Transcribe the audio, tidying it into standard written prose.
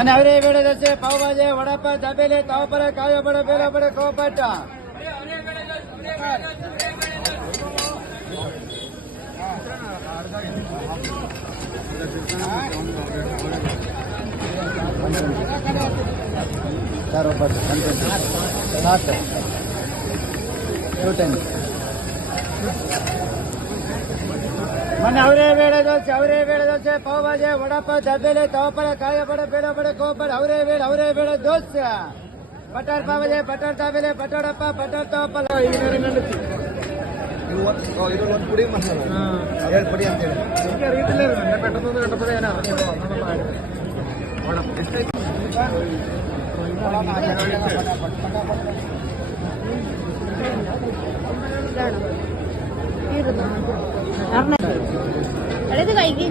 ಮನೆ ಅವರೇ ಬೇಡ ದೋಸೆ ಪಾವ್ ಭಾಜಿ ವಡಾಪಾವ್ ದಾಬೇಲಿ ತಾವಪರ ಕಾಯ ಬಡ ಬೇಡ ಬಡ ಕೋಪಟ್ಟ ಮನೆ ಅವರೇ ಬೇಡ ದೋಸೆ ಪಾವ್ ಭಾಜಿ ವಡಾಪಾವ್ ದಾಬೇಲಿ ತಾವಪರ ಕಾಯ ಬಡ ಬೇಡ ಬಡ ಕೋಪಟ್ಟ ಅವರೇ ಬೇಡ ದೋಸೆ ಬಟರ್ ಪಾವ್ ಭಾಜಿ ಬಟರ್ ದಾಬೇಲಿ ಬಟರಪ್ಪ ಬಟರ್ ತಾವಪಲ ಒಂದು ಪುಡಿ ಮಸಾಲ ಎರಡು ಪುಡಿ ಅಂತ ಹೇಳಿ ರೀತಿಲೇ ಪೆಟ್ಟದೊಂದು ಗಂಟೆ ಏನಾದ್ರು ಅಳೆದು ಕೈಗೆ